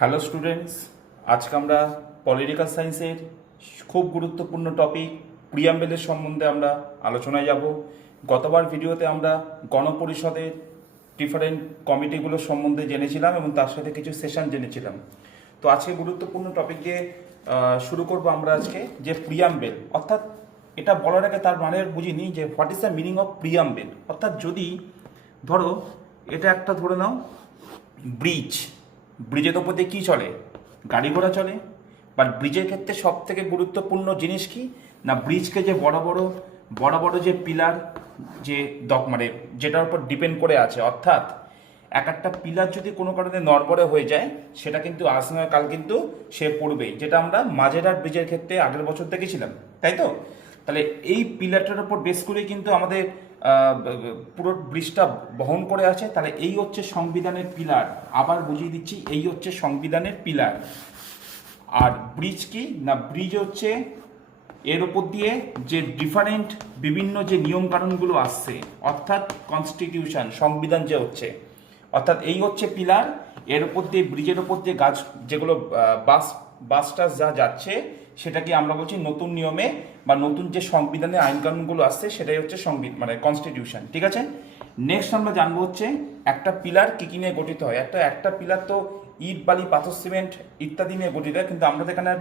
Hello students, আজকে আমরা political সায়েন্সের খুব গুরুত্বপূর্ণ টপিক প্রিয়াম্বেলের সম্বন্ধে আমরা আলোচনায় যাব। গতবার ভিডিওতে আমরা গণপরিষদের ডিফারেন্ট কমিটিগুলোর সম্বন্ধে জেনেছিলাম এবং তার সাথে কিছু সেশন জেনেছিলাম। তো আজকে গুরুত্বপূর্ণ টপিক দিয়ে শুরু করব আমরা আজকে, যে প্রিয়াম্বেল, অর্থাৎ এটা বলার আগে তার মানে বুঝিনি যে what is the meaning of preamble. অর্থাৎ যদি ধরো এটা একটা ধরে নাও ব্রিজ, ব্রিজের ওপর দিয়ে কী চলে? গাড়ি ঘোড়া চলে। বাট ব্রিজের ক্ষেত্রে সব থেকে গুরুত্বপূর্ণ জিনিস কি না, ব্রিজকে যে বড় বড় যে পিলার, যে মানে যেটার উপর ডিপেন্ড করে আছে, অর্থাৎ এক একটা পিলার যদি কোনো কারণে নড়বড়ে হয়ে যায় সেটা কিন্তু আজ নয় কাল কিন্তু সে পড়বেই, যেটা আমরা মাঝেরহাট ব্রিজের ক্ষেত্রে আগের বছর দেখেছিলাম, তাই তো? তাহলে এই পিলারটার উপর বেস করেই কিন্তু আমাদের পুরো ব্রিজটা বহন করে আছে। তাহলে এই হচ্ছে সংবিধানের পিলার। আবার বুঝিয়ে দিচ্ছি, এই হচ্ছে সংবিধানের পিলার। আর ব্রিজ কি না, ব্রিজ হচ্ছে এর উপর দিয়ে যে ডিফারেন্ট বিভিন্ন যে নিয়ম কানুনগুলো আসছে, অর্থাৎ কনস্টিটিউশন, সংবিধান যে হচ্ছে, অর্থাৎ এই হচ্ছে পিলার। এর উপর দিয়ে, ব্রিজের উপর দিয়ে গাছ যেগুলো বাস টাস যা যাচ্ছে সেটাকে আমরা বলছি নতুন নিয়মে বা নতুন যে সংবিধানের আইন কানুনগুলো আসছে সেটাই হচ্ছে মানে কনস্টিটিউশন। ঠিক আছে, নেক্সট আমরা জানবো হচ্ছে একটা পিলার কী কী নিয়ে গঠিত হয়। একটা পিলার তো ইট বালি পাথর সিমেন্ট ইত্যাদি নিয়ে গঠিত হয়, কিন্তু আমরা তো এখানে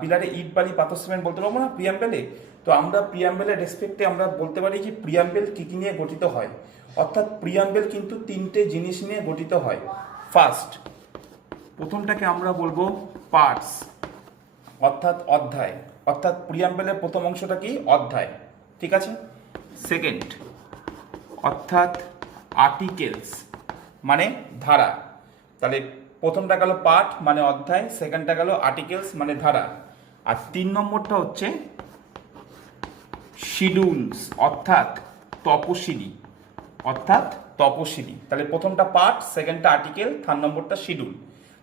পিলারে ইট বালি পাথর সিমেন্ট বলতে পারবো না প্রিয়াম্বেলে। তো আমরা প্রিয়াম্বেলের রেসপেক্টে আমরা বলতে পারি যে প্রিয়াম্বেল কী কী নিয়ে গঠিত হয়। অর্থাৎ প্রিয়াম্বেল কিন্তু তিনটে জিনিস নিয়ে গঠিত হয়। ফার্স্ট, প্রথমটাকে আমরা বলবো পার্টস, অর্থাৎ অধ্যায়। অর্থাৎ প্রিয়াম্বেলের প্রথম অংশটা কি? অধ্যায়। ঠিক আছে। সেকেন্ড, অর্থাৎ আর্টিকেলস মানে ধারা। তাহলে প্রথমটা গেল পার্ট মানে অধ্যায়, সেকেন্ডটা গেল আর্টিকেলস মানে ধারা, আর 3 নম্বরটা হচ্ছে শিডিউলস অর্থাৎ তপশিলি। তাহলে প্রথমটা পার্ট, সেকেন্ডটা আর্টিকেল, 3 নম্বরটা শিডিউল।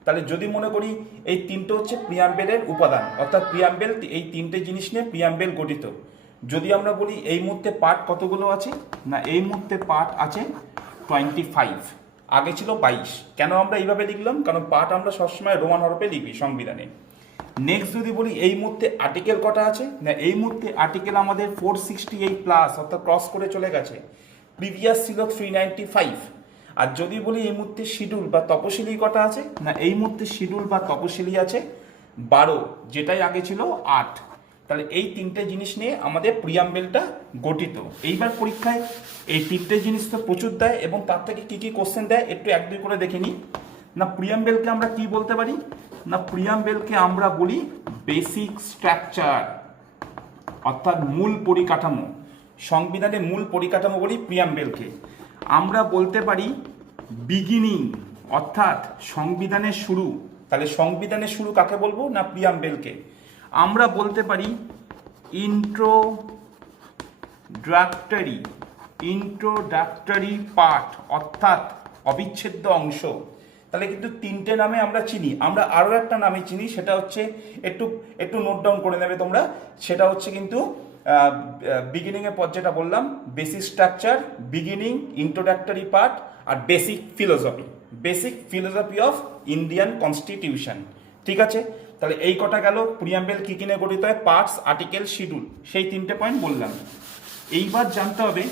তাহলে যদি মনে করি এই তিনটে হচ্ছে প্রিয়াম্বেলের উপাদান, অর্থাৎ প্রিয়াম্বেল এই তিনটে জিনিস নিয়ে প্রিয়াম্বেল গঠিত। যদি আমরা বলি এই মুহূর্তে পার্ট কতগুলো আছে, না এই মুহূর্তে পার্ট আছে 25, আগে ছিল 22। কেন আমরা এইভাবে লিখলাম? কারণ পার্ট আমরা সবসময় রোমান হরফে লিখি সংবিধানে। নেক্সট যদি বলি এই মুহূর্তে আর্টিকেল কটা আছে, না এই মুহূর্তে আর্টিকেল আমাদের 468 প্লাস, অর্থাৎ ক্রস করে চলে গেছে। প্রিভিয়াস ছিল 395। আর যদি বলি এই মুহূর্তে শিডিউল বা তপশিলি কটা আছে, না এই মুহূর্তে শিডিউল বা তপশিলি আছে 12, যেটাই আগে ছিল 8। তাহলে এই তিনটে জিনিস নিয়ে আমাদের প্রিয়াম্বেলটা গঠিত। এইবার পরীক্ষায় এই তিনটে জিনিস তো প্রচুর দেয়, এবং তার থেকে কী কী কোশ্চেন দেয় একটু এক দুই করে দেখে নিই। না প্রিয়াম্বেলকে আমরা কি বলতে পারি? না প্রিয়াম্বেলকে আমরা বলি বেসিক স্ট্রাকচার, অর্থাৎ মূল পরিকাঠামো। সংবিধানের মূল পরিকাঠামো বলি প্রিয়াম্বেলকে। আমরা বলতে পারি বিগিনিং, অর্থাৎ সংবিধানের শুরু। তাহলে সংবিধানের শুরু কাকে বলবো? না প্রিয়াম্বেলকে। আমরা বলতে পারি ইন্ট্রোডাক্টরি পার্ট, অর্থাৎ অবিচ্ছেদ্য অংশ। তাহলে কিন্তু তিনটে নামে আমরা চিনি। আমরা আরও একটা নামে চিনি, সেটা হচ্ছে একটু নোট ডাউন করে নেবে তোমরা। সেটা হচ্ছে কিন্তু বিগিনিংয়ের পর যেটা বললাম, basic structure, beginning, introductory part, আর basic philosophy of Indian constitution. ঠিক আছে, তাহলে এই কটা গেল প্রিয়াম্বেল কী কিনে গঠিত হয়, পার্টস, আর্টিকেল, শিডিউল, সেই তিনটে পয়েন্ট বললাম। এইবার জানতে হবে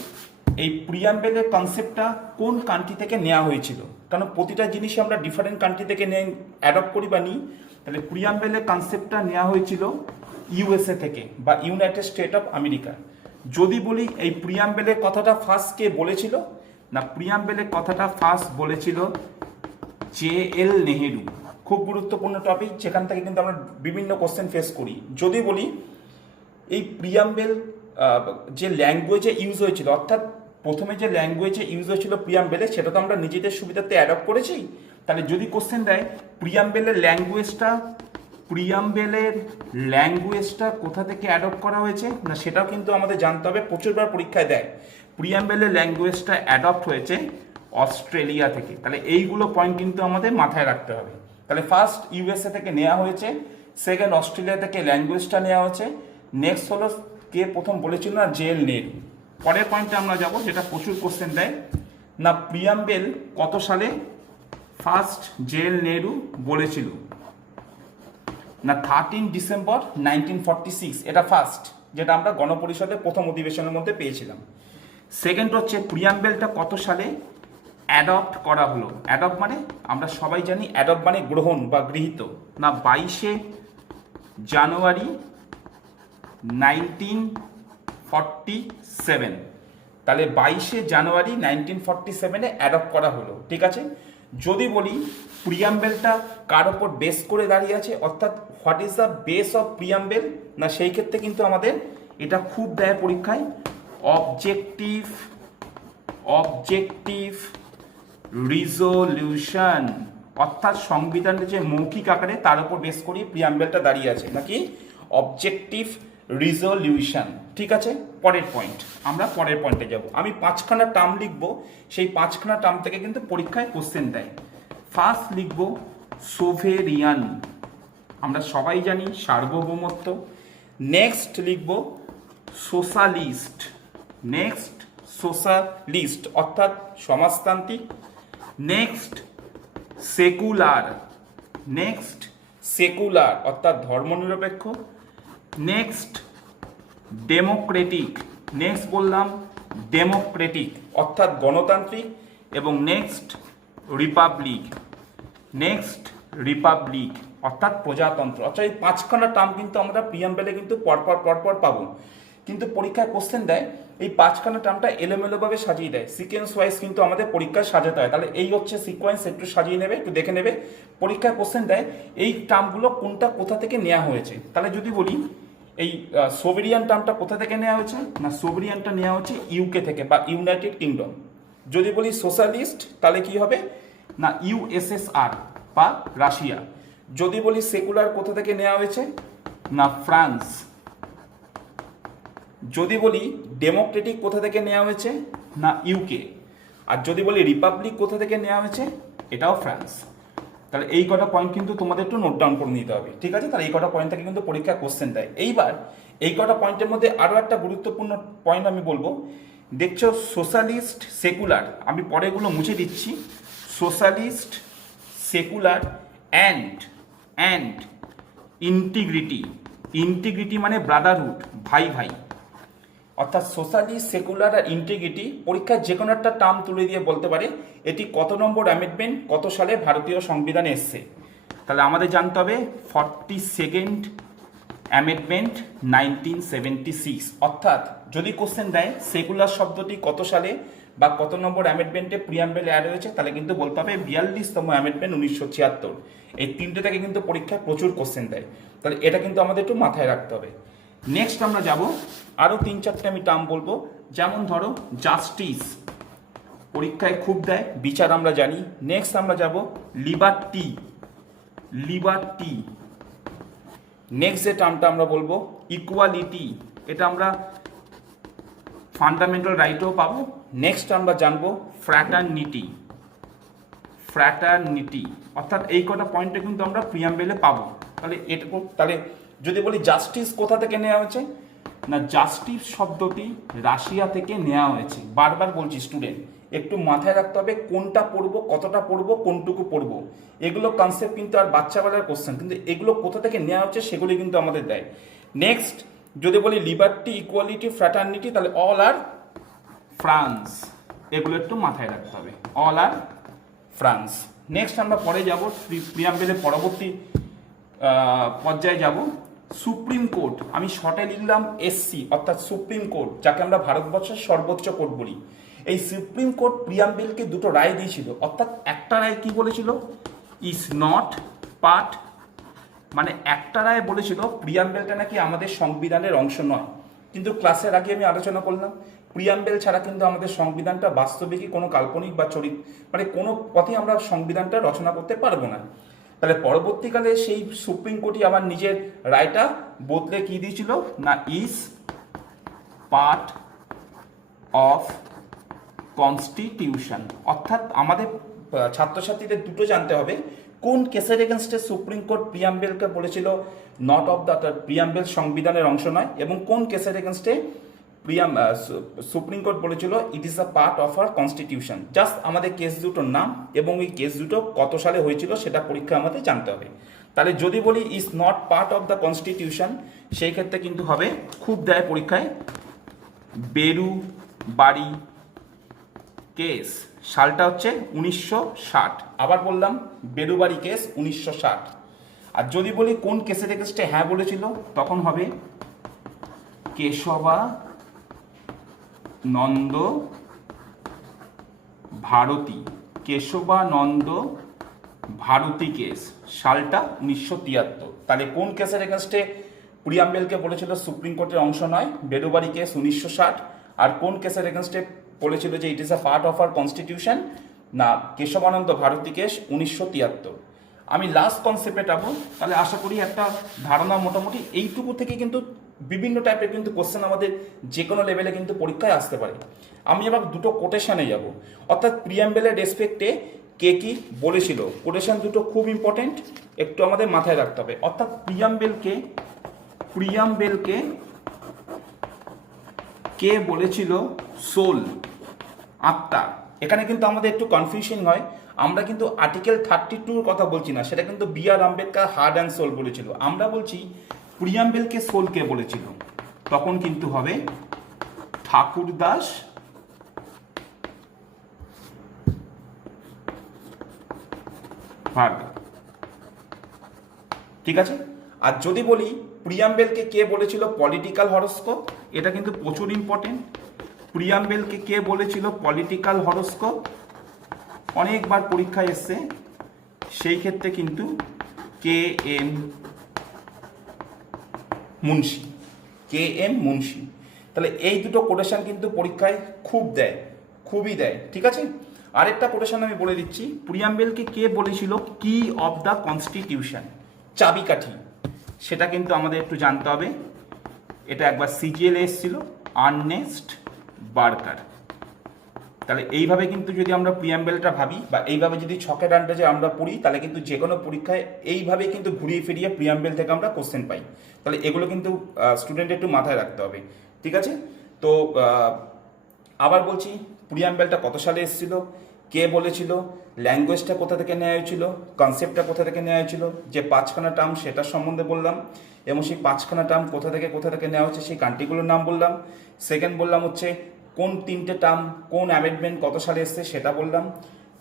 এই প্রিয়াম্বেলের কনসেপ্টটা কোন কান্ট্রি থেকে নেওয়া হয়েছিল, কারণ প্রতিটা জিনিসই আমরা ডিফারেন্ট কান্ট্রি থেকে অ্যাডপ্ট করি বা নিই। তাহলে প্রিয়াম্বেলের কনসেপ্টটা নেওয়া হয়েছিল ইউএসএ থেকে বা ইউনাইটেড স্টেট অফ আমেরিকা। যদি বলি এই প্রিয়াম্বেলের কথাটা ফার্স্ট কে বলেছিল, না প্রিয়াম্বেলের কথাটা ফার্স্ট বলেছিল JL নেহেরু। খুব গুরুত্বপূর্ণ টপিক, যেখান থেকে কিন্তু আমরা বিভিন্ন কোশ্চেন ফেস করি। যদি বলি এই প্রিয়াম্বেল যে ল্যাঙ্গুয়েজে ইউজ হয়েছিল, অর্থাৎ প্রথমে যে ল্যাঙ্গুয়েজে ইউজ হয়েছিল প্রিয়াম্বেলে, সেটা তো আমরা নিজেদের সুবিধাতে অ্যাডপ্ট করেছি। তাহলে যদি কোশ্চেন দেয় প্রিয়াম্বেলের ল্যাঙ্গুয়েজটা কোথা থেকে অ্যাডপ্ট করা হয়েছে, না সেটাও কিন্তু আমাদের জানতে হবে। প্রচুরবার পরীক্ষায় দেয় প্রিয়াম্বেলের ল্যাঙ্গুয়েজটা অ্যাডপ্ট হয়েছে অস্ট্রেলিয়া থেকে। তাহলে এইগুলো পয়েন্ট কিন্তু আমাদের মাথায় রাখতে হবে। তাহলে ফার্স্ট ইউএসএ থেকে নেওয়া হয়েছে, সেকেন্ড অস্ট্রেলিয়া থেকে ল্যাঙ্গুয়েজটা নেওয়া হয়েছে, নেক্সট হলো কে প্রথম বলেছিল, না JL নেহেরু। পরের পয়েন্টে আমরা যাব, যেটা প্রচুর কোশ্চেন দেয়, না প্রিয়াম্বেল কত সালে ফার্স্ট জেল নেহরু বলেছিল? না 13 ডিসেম্বর 1946, এটা ফার্স্ট, যেটা আমরা গণপরিষদের প্রথম অধিবেশনের মধ্যে পেয়েছিলাম। সেকেন্ড হচ্ছে প্রিয়াম্বেলটা কত সালে অ্যাডপ্ট করা হলো? অ্যাডপ্ট মানে আমরা সবাই জানি অ্যাডপ্ট মানে গ্রহণ বা গৃহীত। না 22 জানুয়ারি 1947, তাহলে 22 জানুয়ারি 1947 অ্যাডপ্ট করা হলো, ঠিক আছে। যদি বলি প্রিয়াম্বেলটা কার ওপর বেস করে দাঁড়িয়ে আছে, অর্থাৎ what is the base of preamble, না সেই ক্ষেত্রে কিন্তু আমাদের এটা খুব দেয় পরীক্ষায়, অবজেক্টিভ রিজলিউশন, অর্থাৎ সংবিধানের যে মৌখিক আকারে তার উপর বেস করে প্রিয়াম্বেলটা দাঁড়িয়ে আছে, নাকি অবজেক্টিভ রিজলিউশন, ঠিক আছে। পরের পয়েন্ট, আমরা পরের পয়েন্টে যাব। আমি 5খানা টার্ম লিখবো, সেই 5খানা টার্ম থেকে কিন্তু পরীক্ষায় কোশ্চেন দেয়। ফার্স্ট লিখব সোভেরিয়ান, আমরা সবাই জানি সার্বভৌমত্ব। নেক্সট লিখব সোশ্যালিস্ট, অর্থাৎ সমাজতান্ত্রিক। নেক্সট সেকুলার, অর্থাৎ ধর্মনিরপেক্ষ। নেক্সট ডেমোক্রেটিক, অর্থাৎ গণতান্ত্রিক। এবং নেক্সট রিপাবলিক, অর্থাৎ প্রজাতন্ত্র। অর্থাৎ এই 5খানা টার্ম কিন্তু আমরা প্রিয়াম্বেলে কিন্তু পরপর পাবো, কিন্তু পরীক্ষায় কোশ্চেন দেয় এই 5খানা টার্মটা এলোমেলোভাবে সাজিয়ে দেয়, সিকোয়েন্স ওয়াইজ কিন্তু আমাদের পরীক্ষায় সাজাতে হয়। তাহলে এই হচ্ছে সিকোয়েন্স, একটু সাজিয়ে নেবে, একটু দেখে নেবে। পরীক্ষায় কোশ্চেন দেয় এই টার্মগুলো কোনটা কোথা থেকে নেওয়া হয়েছে। তাহলে যদি বলি এই সোভেরিয়ান টার্মটা কোথা থেকে নেওয়া হয়েছে, না সোভেরিয়ানটা নেওয়া হচ্ছে ইউকে থেকে বা ইউনাইটেড কিংডম। যদি বলি সোশ্যালিস্ট তাহলে কি হবে, না ইউএসএসআর বা রাশিয়া। যদি বলি সেকুলার কোথা থেকে নেওয়া হয়েছে, না ফ্রান্স। যদি বলি ডেমোক্রেটিক কোথা থেকে নেওয়া হয়েছে, না ইউকে। আর যদি বলি রিপাবলিক কোথা থেকে নেওয়া হয়েছে, এটাও ফ্রান্স। তাহলে এই কটা পয়েন্ট কিন্তু তোমাদের একটু নোট ডাউন করে নিতে হবে, ঠিক আছে। তাহলে এই কটা পয়েন্ট থেকে কিন্তু পরীক্ষা কোশ্চেন দেয়। এইবার এই কটা পয়েন্টের মধ্যে আরও একটা গুরুত্বপূর্ণ পয়েন্ট আমি বলবো। দেখছো সোশ্যালিস্ট, সেকুলার, আমি পরেগুলো মুছে দিচ্ছি। সোশ্যালিস্ট, সেকুলার অ্যান্ড ইন্টিগ্রিটি মানে ব্রাদারহুড, ভাই, অর্থাৎ সোশ্যালিস্ট, সেকুলার আর ইন্টিগ্রিটি পরীক্ষায় যে কোনো একটা টার্ম তুলে দিয়ে বলতে পারে এটি কত নম্বর অ্যামেন্ডমেন্ট, কত সালে ভারতীয় সংবিধানে এসছে। তাহলে আমাদের জানতে হবে 42nd অ্যামেন্ডমেন্ট 1976। অর্থাৎ যদি কোশ্চেন দেয় সেকুলার শব্দটি কত সালে বা কত নম্বর অ্যামেন্ডমেন্টে প্রিয়াম্বেলে অ্যাড হয়েছে, তাহলে কিন্তু বলতে হবে 42তম অ্যামেন্ডমেন্ট 1976। এই তিনটে থেকে কিন্তু পরীক্ষায় প্রচুর কোশ্চেন দেয়, তাহলে এটা কিন্তু আমাদের একটু মাথায় রাখতে হবে। নেক্সট আমরা যাব, আরও 3-4টে আমি টার্ম বলবো। যেমন ধরো জাস্টিস, পরীক্ষায় খুব দেয়, বিচার আমরা জানি। নেক্সট আমরা যাব লিবার্টি। নেক্সট যে টার্মটা আমরা বলবো ইকুয়ালিটি, এটা আমরা ফান্ডামেন্টাল রাইটও পাবো। নেক্সট আমরা জানবো ফ্র্যাটার্নিটি, অর্থাৎ এই কটা পয়েন্টে কিন্তু আমরা প্রিয়াম্বেলে পাবো। তাহলে যদি বলি জাস্টিস কোথা থেকে নেওয়া হয়েছে, না জাস্টিস শব্দটি রাশিয়া থেকে নেওয়া হয়েছে। বারবার বলছি স্টুডেন্ট, একটু মাথায় রাখতে হবে কোনটা পড়বো, কতটা পড়বো, কোনটুকু পড়বো। এগুলো কনসেপ্ট কিন্তু আর বাচ্চাবেলার কোশ্চেন, কিন্তু এগুলো কোথা থেকে নেওয়া হচ্ছে সেগুলি কিন্তু আমাদের দেয়। নেক্সট যদি বলি লিবার্টি, ইকুয়ালিটি, ফ্র্যাটার্নিটি, তাহলে অল আর ফ্রান্স, এগুলো একটু মাথায় রাখতে হবে, অল আর ফ্রান্স। নেক্সট আমরা পরে যাব, প্রিয়াম্বেলের পরবর্তী পর্যায়ে যাব সুপ্রিম কোর্ট। আমি শর্টে লিখলাম এসসি, অর্থাৎ সুপ্রিম কোর্ট, যাকে আমরা ভারতবর্ষের সর্বোচ্চ কোর্ট বলি। এই সুপ্রিম কোর্ট প্রিয়াম্বেলকে দুটো রায় দিয়েছিল, অর্থাৎ একটা রায় কি বলেছিল, ইজ নট পার্ট, মানে একটা রায় বলেছিল প্রিয়াম্বেলটা নাকি আমাদের সংবিধানের অংশ নয়। কিন্তু ক্লাসের আগে আমি আলোচনা করলাম প্রিয়াম্বেল ছাড়া কিন্তু আমাদের সংবিধানটা বাস্তবিকই কোনো কাল্পনিক বা মানে কোনো পথে আমরা সংবিধানটা রচনা করতে পারবো না। তাহলে পরবর্তীকালে সেই সুপ্রিম কোর্টই আবার নিজের রায়টা বদলে কি দিয়েছিল, না ইজ পার্ট অফ কনস্টিটিউশন। অর্থাৎ আমাদের ছাত্রছাত্রীদের দুটো জানতে হবে কোন কেসের এগেনস্টে সুপ্রিম কোর্ট প্রিয়াম্বেলকে বলেছিল নট অফ দ্য, প্রিয়াম্বেল সংবিধানের অংশ নয়, এবং কোন কেসের এগেনস্টে সুপ্রিম কোর্ট বলেছিল it is a part of our constitution. Just আমাদের কেস দুটোর নাম এবং এই কেস দুটো কত সালে হয়েছিল সেটা পরীক্ষা আমাদের জানতে হবে। তাহলে যদি বলি is not part of the constitution, সেই ক্ষেত্রে কিন্তু হবে, খুব দেয় পরীক্ষায়, বেরু বাড়ি কেস, সালটা হচ্ছে 1960। আবার বললাম বেরুবাড়ি কেস 1960। আর যদি বলি কোন কেসের এগেন্সটে হ্যাঁ বলেছিল, তখন হবে কেশবানন্দ ভারতী, কেশবানন্দ ভারতী কেস, সালটা 1973। তাহলে কোন কেসের এগেন্সটে প্রিয়াম্বেলকে বলেছিল সুপ্রিম কোর্টের অংশ নয়, বেরুবাড়ি কেস 1960। আর কোন কেসের এগেন্সটে বলেছিল যে it is a part of our constitution, না কেশবানন্দ ভারতী কেস 1973। আমি লাস্ট কনসেপ্টে যাবো। তাহলে আশা করি একটা ধারণা মোটামুটি এইটুকু থেকে কিন্তু বিভিন্ন টাইপের কিন্তু কোশ্চেন আমাদের যে কোনো লেভেলে কিন্তু পরীক্ষায় আসতে পারে। আমি এবার দুটো কোটেশনে যাব, অর্থাৎ প্রিয়াম্বেলের রেসপেক্টে কে কি বলেছিল। কোটেশন দুটো খুব ইম্পর্টেন্ট, একটু আমাদের মাথায় রাখতে হবে। অর্থাৎ প্রিয়াম্বেলকে কে বলেছিল সোল, আত্মা। এখানে কিন্তু আমাদের একটু কনফিউশন হয়, আমরা কিন্তু আর্টিকেল 32 কথা বলছি না, সেটা কিন্তু B R Ambedkar heart and soul বলেছিল। আমরা বলছি প্রিয়াম্বেলকে সোল কে বলেছিল, তখন কিন্তু হবে ঠাকুরদাস ভার্গব। ঠিক আছে। আর যদি বলি প্রিয়াম্বেলকে কে বলেছিল পলিটিক্যাল হরোস্কোপ, এটা কিন্তু প্রচুর ইম্পর্টেন্ট। প্রিয়াম্বেলকে কে বলেছিল পলিটিক্যাল হরোস্কোপ, অনেকবার পরীক্ষায় এসছে, সেই ক্ষেত্রে কিন্তু কে এম মুন্সি। তাহলে এই দুটো কোটেশন কিন্তু পরীক্ষায় খুবই দেয়। ঠিক আছে। আরেকটা কোটেশন আমি বলে দিচ্ছি, প্রিয়াম্বেলকে কে বলেছিল কি অফ দ্য কনস্টিটিউশন, চাবিকাঠি, সেটা কিন্তু আমাদের একটু জানতে হবে। এটা একবার সিজিএল এসেছিল, আর্নেস্ট বার্কার। তাহলে এইভাবে কিন্তু যদি আমরা প্রিয়াম্বেলটা ভাবি বা এইভাবে যদি ছকের আন্দাজে আমরা পড়ি, তাহলে কিন্তু যে কোনো পরীক্ষায় এইভাবে কিন্তু ঘুরিয়ে ফিরিয়ে প্রিয়াম্বেল থেকে আমরা কোশ্চেন পাই। তাহলে এগুলো কিন্তু স্টুডেন্ট একটু মাথায় রাখতে হবে। ঠিক আছে। তো আবার বলছি, প্রিয়াম্বেলটা কত সালে এসেছিল, কে বলেছিল, ল্যাঙ্গুয়েজটা কোথা থেকে নেওয়া হয়েছিল, কনসেপ্টটা কোথা থেকে নেওয়া হয়েছিল, যে 5খানা টার্ম সেটার সম্বন্ধে বললাম, এবং সেই 5খানা টার্ম কোথা থেকে নেওয়া হচ্ছে সেই কান্ট্রিগুলোর নাম বললাম। সেকেন্ড বললাম হচ্ছে কোন 3টে টার্ম কোন অ্যামেন্ডমেন্ট কত সালে এসছে সেটা বললাম।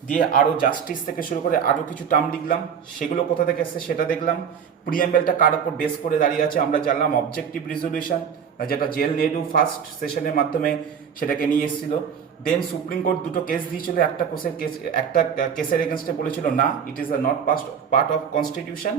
দিয়ে আরও জাস্টিস থেকে শুরু করে আরও কিছু টার্ম লিখলাম, সেগুলো কোথা থেকে এসছে সেটা দেখলাম। প্রিয়াম্বেলটা কার ওপর বেস করে দাঁড়িয়ে আছে আমরা জানলাম, অবজেক্টিভ রিজলিউশন, যেটা জেল নেহেরু ফার্স্ট সেশনের মাধ্যমে সেটাকে নিয়ে এসেছিল। দেন সুপ্রিম কোর্ট দুটো কেস দিয়েছিল, একটা কেসের এগেনস্টে বলেছিল না it is a not part of constitution,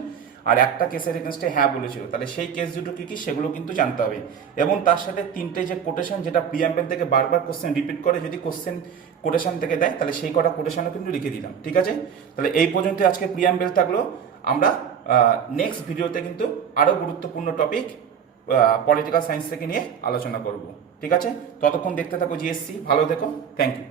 আর একটা কেসের এগেনস্টে হ্যাঁ বলেছিল। তাহলে সেই কেস দুটো কী কী সেগুলো কিন্তু জানতে হবে। এবং তার সাথে 3টে যে কোটেশন, যেটা প্রিয়াম্বেল থেকে বারবার কোশ্চেন রিপিট করে, যদি কোশ্চেন কোটেশন থেকে দেয় তাহলে সেই কটা কোটেশনও কিন্তু লিখে দিলাম। ঠিক আছে। তাহলে এই পর্যন্ত আজকে প্রিয়াম্বেল থাকলো। আমরা নেক্সট ভিডিওতে কিন্তু আরও গুরুত্বপূর্ণ টপিক পলিটিক্যাল সায়েন্স থেকে নিয়ে আলোচনা করব। ঠিক আছে। ততক্ষণ দেখতে থাকো জিএসসি। ভালো থেকো। Thank you.